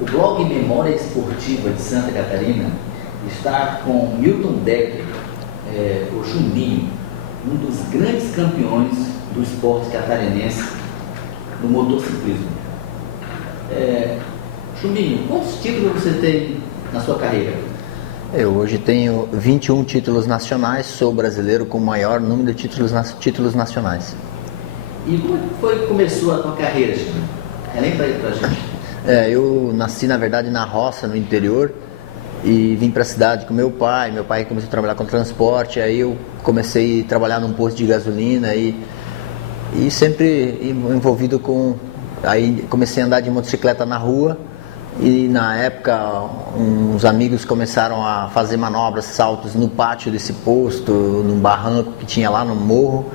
O blog Memória Esportiva de Santa Catarina está com Milton Decker, o Chumbinho, um dos grandes campeões do esporte catarinense no motociclismo. Chumbinho, quantos títulos você tem na sua carreira? Eu hoje tenho 21 títulos nacionais, sou brasileiro com o maior número de títulos nacionais. E como foi que começou a tua carreira, Chumbinho? Lembra aí pra gente. Eu nasci, na verdade, na roça, no interior, e vim para a cidade com meu pai. Meu pai começou a trabalhar com transporte, aí eu comecei a trabalhar num posto de gasolina e sempre envolvido com... Aí comecei a andar de motocicleta na rua e na época uns amigos começaram a fazer manobras, saltos no pátio desse posto, num barranco que tinha lá no morro.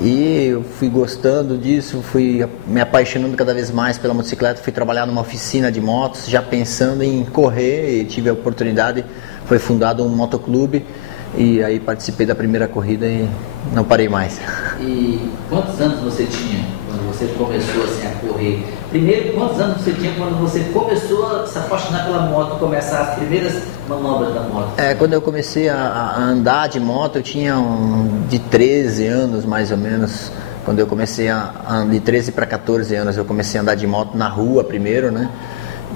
E eu fui gostando disso, fui me apaixonando cada vez mais pela motocicleta, fui trabalhar numa oficina de motos, já pensando em correr, e tive a oportunidade, foi fundado um motoclube, e aí participei da primeira corrida e não parei mais. E quantos anos você tinha quando você começou assim, a correr? Primeiro, quantos anos você tinha quando você começou a se apaixonar pela moto, começar as primeiras manobras da moto? Quando eu comecei a andar de moto, eu tinha de 13 anos mais ou menos. Quando eu comecei de 13 para 14 anos, eu comecei a andar de moto na rua primeiro, né?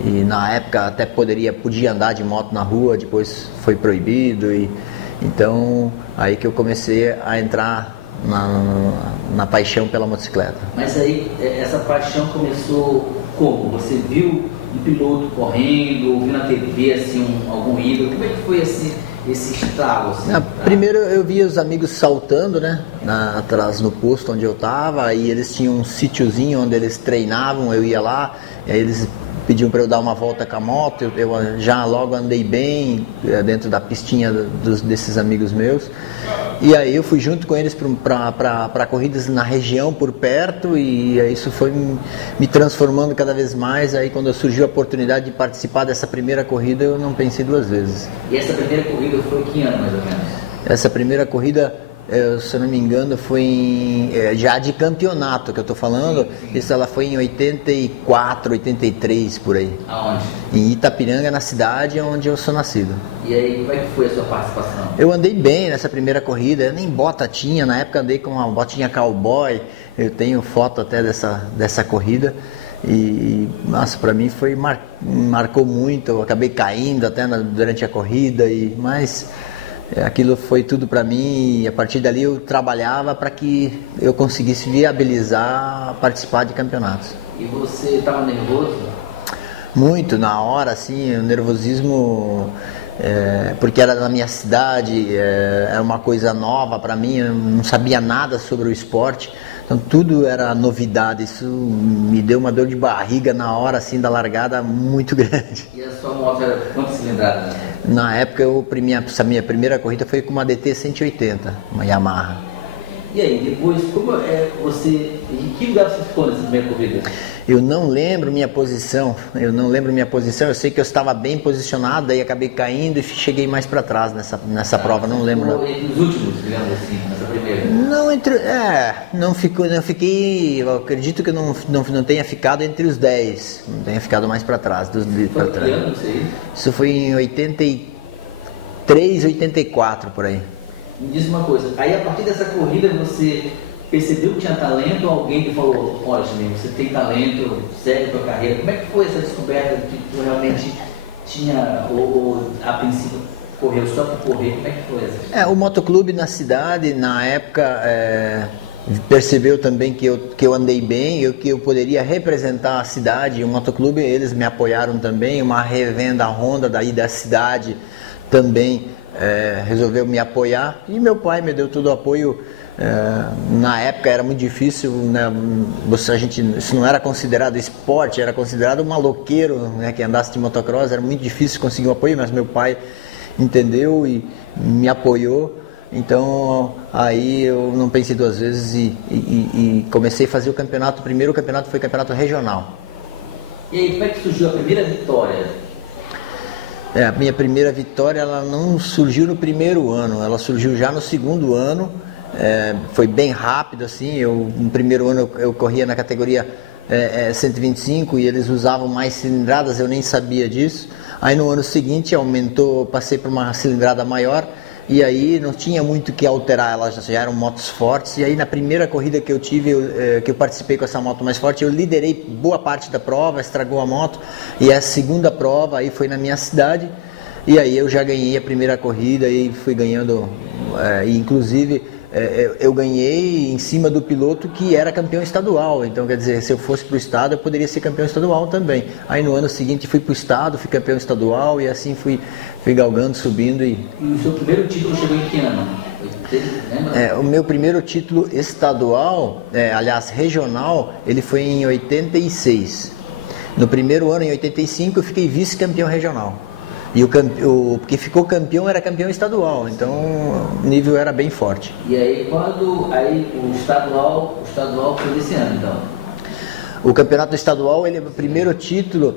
E na época até podia andar de moto na rua, depois foi proibido. Então, aí que eu comecei a entrar na paixão pela motocicleta. Mas aí, essa paixão começou como? Você viu um piloto correndo, ouviu na TV assim, algum ídolo? Como é que foi esse estalo? Assim, Primeiro eu via os amigos saltando, né, atrás no posto onde eu estava, e eles tinham um sítiozinho onde eles treinavam, eu ia lá, e aí eles pediam para eu dar uma volta com a moto, eu já logo andei bem dentro da pistinha desses amigos meus, e aí eu fui junto com eles para corridas na região por perto, e isso foi me transformando cada vez mais. Aí quando surgiu a oportunidade de participar dessa primeira corrida, eu não pensei duas vezes. E essa primeira corrida foi que ano mais ou menos? Essa primeira corrida, se eu não me engano, foi já de campeonato que eu estou falando. Sim. Isso ela foi em 84, 83, por aí. Aonde? Em Itapiranga, na cidade onde eu sou nascido. E aí, como é que foi a sua participação? Eu andei bem nessa primeira corrida, eu nem bota tinha, na época andei com uma botinha cowboy, eu tenho foto até dessa corrida. E nossa, para mim marcou muito, eu acabei caindo até durante a corrida, mas... aquilo foi tudo para mim, e a partir dali eu trabalhava para que eu conseguisse viabilizar participar de campeonatos. E você estava nervoso? Muito, na hora, assim, o nervosismo, porque era na minha cidade, era uma coisa nova para mim, eu não sabia nada sobre o esporte, então tudo era novidade, isso me deu uma dor de barriga na hora, assim, da largada muito grande. E a sua moto era quantas cilindradas? Na época, essa minha primeira corrida foi com uma DT 180, uma Yamaha. E aí, depois, em que lugar você ficou nessa primeira corrida? Eu não lembro minha posição, eu sei que eu estava bem posicionado, aí acabei caindo e cheguei mais para trás nessa prova, não lembro. Entre os últimos, digamos assim, nessa primeira? Não, não fiquei, eu acredito que eu não tenha ficado entre os 10, não tenha ficado mais para trás. Foi que ano isso aí? Isso foi em 83, 84, por aí. Me diz uma coisa, aí a partir dessa corrida você percebeu que tinha talento, ou alguém que falou, olha, Chumbinho, você tem talento, segue a tua carreira? Como é que foi essa descoberta de que tu realmente tinha, ou a princípio correu só para correr? Como é que foi essa? O motoclube na cidade, na época, percebeu também que eu andei bem, que eu poderia representar a cidade. O motoclube, eles me apoiaram também, uma revenda Honda daí da cidade também resolveu me apoiar, e meu pai me deu todo o apoio. Na época era muito difícil, né? Isso não era considerado esporte, era considerado maloqueiro, né? Que andasse de motocross, era muito difícil conseguir um apoio, mas meu pai entendeu e me apoiou. Então aí eu não pensei duas vezes e comecei a fazer o campeonato. O primeiro campeonato foi campeonato regional. E aí, como é que surgiu a primeira vitória? A minha primeira vitória, ela não surgiu no primeiro ano, ela surgiu já no segundo ano. Foi bem rápido, assim. No primeiro ano eu corria na categoria 125 e eles usavam mais cilindradas, eu nem sabia disso. Aí no ano seguinte aumentou, passei para uma cilindrada maior e aí não tinha muito o que alterar, elas já eram motos fortes. E aí na primeira corrida que eu tive, que eu participei com essa moto mais forte, eu liderei boa parte da prova, estragou a moto. E a segunda prova aí foi na minha cidade e aí eu já ganhei a primeira corrida e fui ganhando, inclusive eu ganhei em cima do piloto que era campeão estadual. Então, quer dizer, se eu fosse para o estado, eu poderia ser campeão estadual também. Aí no ano seguinte fui para o estado, fui campeão estadual e assim fui galgando, subindo. E o seu primeiro título chegou em que ano? O meu primeiro título estadual, aliás, regional, ele foi em 86. No primeiro ano, em 85, eu fiquei vice-campeão regional. E porque ficou campeão era campeão estadual, então o nível era bem forte. E aí o estadual foi desse ano, então? O campeonato estadual, o primeiro título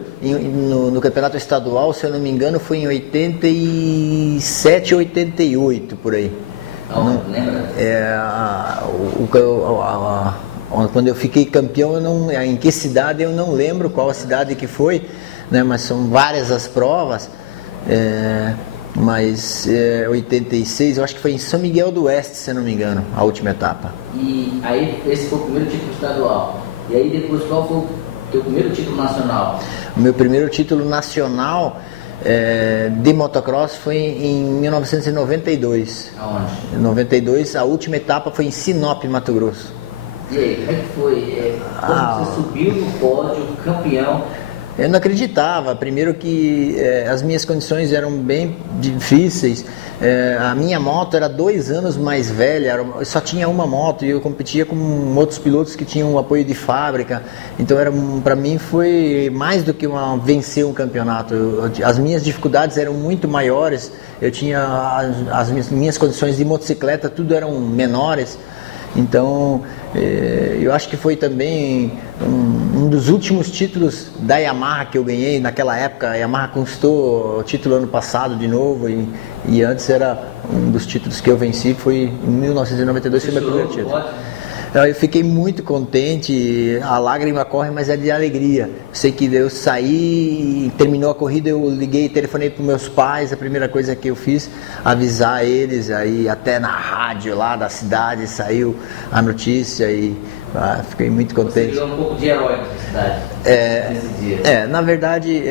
no campeonato estadual, se eu não me engano, foi em 87, 88, por aí. Não lembra? Quando eu fiquei campeão, em que cidade eu não lembro qual a cidade que foi, né, mas são várias as provas. Mas 86, eu acho que foi em São Miguel do Oeste, se não me engano, a última etapa. E aí esse foi o primeiro título estadual. E aí depois qual foi o teu primeiro título nacional? O meu primeiro título nacional de motocross foi em 1992. Aonde? Em 92, a última etapa foi em Sinop, Mato Grosso. E aí, como é que foi? Quando você subiu no pódio, campeão? Eu não acreditava, primeiro que as minhas condições eram bem difíceis, a minha moto era 2 anos mais velha, eu só tinha uma moto e eu competia com outros pilotos que tinham um apoio de fábrica, então para mim foi mais do que vencer um campeonato. As minhas dificuldades eram muito maiores, eu tinha as minhas condições de motocicleta, tudo eram menores. Então, eu acho que foi também um dos últimos títulos da Yamaha que eu ganhei naquela época. A Yamaha conquistou o título ano passado de novo e antes era um dos títulos que eu venci, foi em 1992, foi meu primeiro título. Eu fiquei muito contente, a lágrima corre, mas é de alegria. Sei que eu saí, terminou a corrida, eu liguei, telefonei para meus pais, a primeira coisa que eu fiz, avisar eles, aí até na rádio lá da cidade saiu a notícia e fiquei muito contente. Você virou um pouco de herói na cidade nesse dia. Na verdade,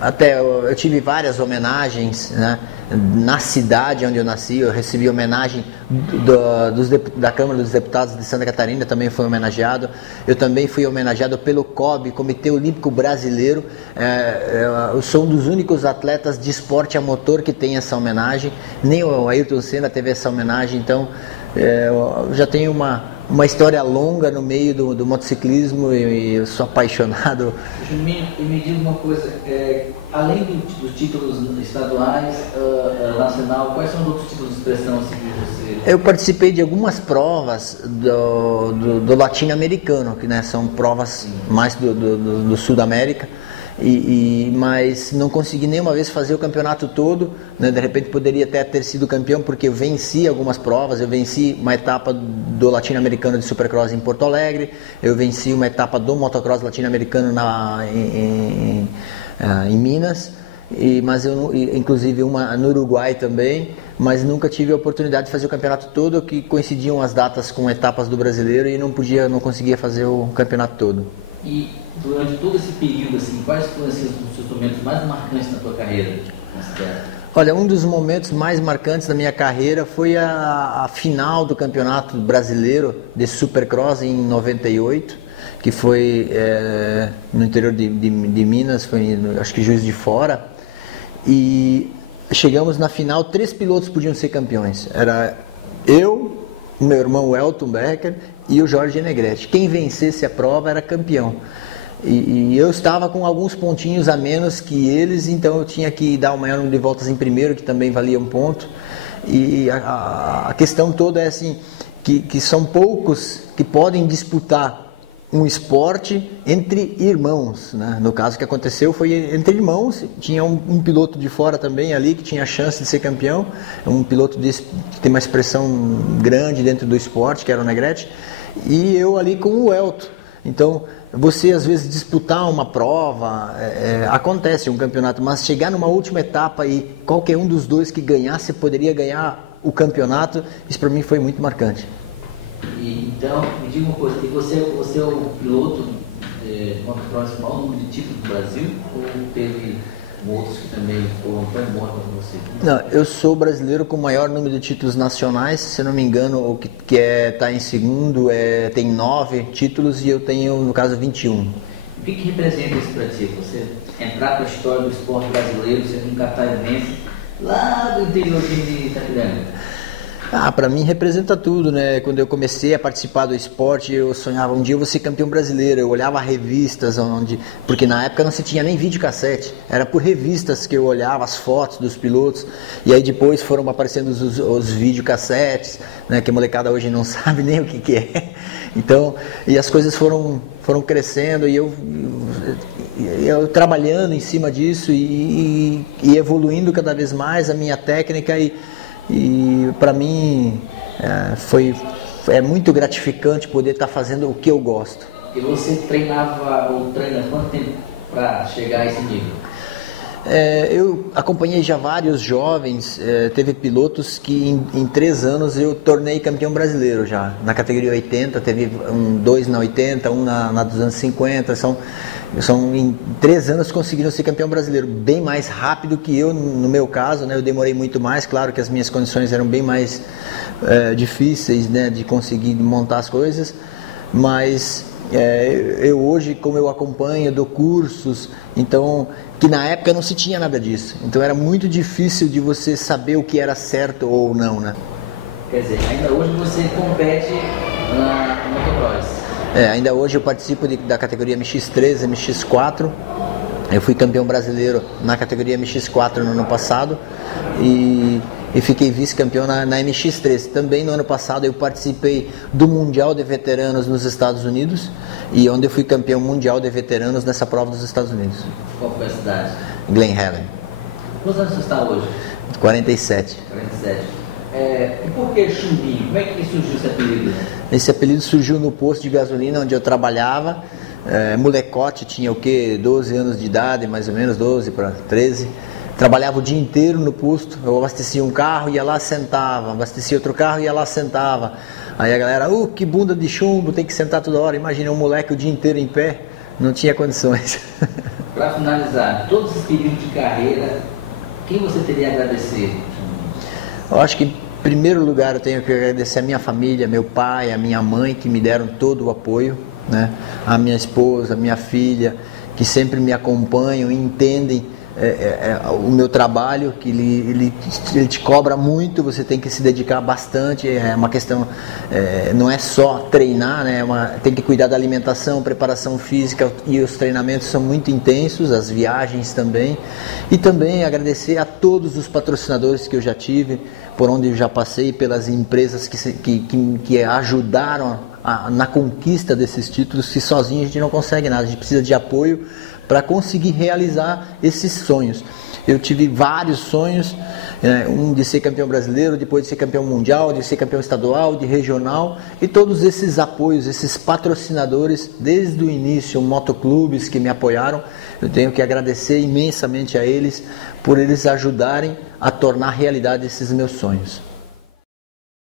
até eu tive várias homenagens, né? Na cidade onde eu nasci, eu recebi homenagem da Câmara dos Deputados de Santa Catarina, também fui homenageado. Eu também fui homenageado pelo COB, Comitê Olímpico Brasileiro. Eu sou um dos únicos atletas de esporte a motor que tem essa homenagem. Nem o Ayrton Senna teve essa homenagem, então eu já tenho uma história longa no meio do motociclismo e eu sou apaixonado. Me diz uma coisa, além dos títulos estaduais, nacional, quais são os outros títulos de expressão assim, que você... Eu participei de algumas provas do latino-americano, que né, são provas mais do sul da América. Mas não consegui nenhuma vez fazer o campeonato todo, né? De repente poderia até ter sido campeão porque eu venci algumas provas. Eu venci uma etapa do latino-americano de Supercross em Porto Alegre, eu venci uma etapa do motocross latino-americano em Minas, mas inclusive uma no Uruguai também, mas nunca tive a oportunidade de fazer o campeonato todo, que coincidiam as datas com etapas do brasileiro e não conseguia fazer o campeonato todo. E durante todo esse período, assim, quais foram os seus momentos mais marcantes na tua carreira? Olha, um dos momentos mais marcantes da minha carreira foi a final do Campeonato Brasileiro de Supercross em 98, que foi no interior de Minas, foi acho que Juiz de Fora, e chegamos na final, 3 pilotos podiam ser campeões, era eu, o meu irmão Elton Becker e o Jorge Negrete. Quem vencesse a prova era campeão. E eu estava com alguns pontinhos a menos que eles, então eu tinha que dar o maior número de voltas em primeiro, que também valia um ponto. E a questão toda é assim, que são poucos que podem disputar um esporte entre irmãos, né? No caso que aconteceu foi entre irmãos, tinha um piloto de fora também ali que tinha a chance de ser campeão, um piloto que tem uma expressão grande dentro do esporte, que era o Negrete, e eu ali com o Elton. Então, você às vezes disputar uma prova, acontece um campeonato, mas chegar numa última etapa e qualquer um dos dois que ganhasse poderia ganhar o campeonato, isso para mim foi muito marcante. E, então, me diga uma coisa, e você é o piloto motocross com o maior número de títulos do Brasil, ou teve outros que também foram tão bons quanto você? Não, eu sou o brasileiro com o maior número de títulos nacionais, se não me engano, o que está em segundo tem 9 títulos e eu tenho, no caso, 21. O que representa isso para ti? Você entrar para a história do esporte brasileiro, sendo um catarinense lá do interior de Itapiranga? Para mim representa tudo, né? Quando eu comecei a participar do esporte, eu sonhava um dia eu vou ser campeão brasileiro. Eu olhava revistas, porque na época não se tinha nem videocassete, era por revistas que eu olhava as fotos dos pilotos, e aí depois foram aparecendo os videocassetes, né? Que a molecada hoje não sabe nem o que é. Então, e as coisas foram crescendo, e eu trabalhando em cima disso e evoluindo cada vez mais a minha técnica, e para mim é muito gratificante poder estar fazendo o que eu gosto. E você treinava ou treina quanto tempo para chegar a esse nível? Eu acompanhei já vários jovens, teve pilotos que em 3 anos eu tornei campeão brasileiro já, na categoria 80, teve 2 na 80, um na 250, são em 3 anos conseguiram ser campeão brasileiro, bem mais rápido que eu, no meu caso, né? Eu demorei muito mais, claro que as minhas condições eram bem mais difíceis, né? De conseguir montar as coisas, mas eu hoje, como eu acompanho, dou cursos, então, que na época não se tinha nada disso, então era muito difícil de você saber o que era certo ou não, né? Quer dizer, ainda hoje você compete no motocross? Ainda hoje eu participo da categoria MX3, MX4. Eu fui campeão brasileiro na categoria MX4 no ano passado e fiquei vice-campeão na MX3. Também no ano passado eu participei do Mundial de Veteranos nos Estados Unidos, e onde eu fui campeão mundial de veteranos nessa prova dos Estados Unidos. Qual foi a cidade? Glen Helen. Quantos anos você está hoje? 47. 47. E por que Chumbinho? Como é que surgiu esse apelido? Esse apelido surgiu no posto de gasolina onde eu trabalhava. Molecote, tinha 12 anos de idade, mais ou menos, 12 para 13. Trabalhava o dia inteiro no posto. Eu abastecia um carro, ia lá, sentava. Abastecia outro carro, ia lá, sentava. Aí a galera, que bunda de chumbo, tem que sentar toda hora. Imagina um moleque o dia inteiro em pé, não tinha condições. Para finalizar, todos esses períodos de carreira, quem você teria a agradecer? Eu acho que, em primeiro lugar, eu tenho que agradecer a minha família, meu pai, a minha mãe, que me deram todo o apoio, né? A minha esposa, a minha filha, que sempre me acompanham e entendem o meu trabalho, que ele te cobra muito, você tem que se dedicar bastante, é uma questão, não é só treinar, né? Tem que cuidar da alimentação, preparação física, e os treinamentos são muito intensos, as viagens também, e também agradecer a todos os patrocinadores que eu já tive, por onde eu já passei, pelas empresas que ajudaram na conquista desses títulos, que sozinho a gente não consegue nada, a gente precisa de apoio para conseguir realizar esses sonhos. Eu tive vários sonhos, um de ser campeão brasileiro, depois de ser campeão mundial, de ser campeão estadual, de regional, e todos esses apoios, esses patrocinadores, desde o início, motoclubes que me apoiaram, eu tenho que agradecer imensamente a eles, por eles ajudarem a tornar realidade esses meus sonhos.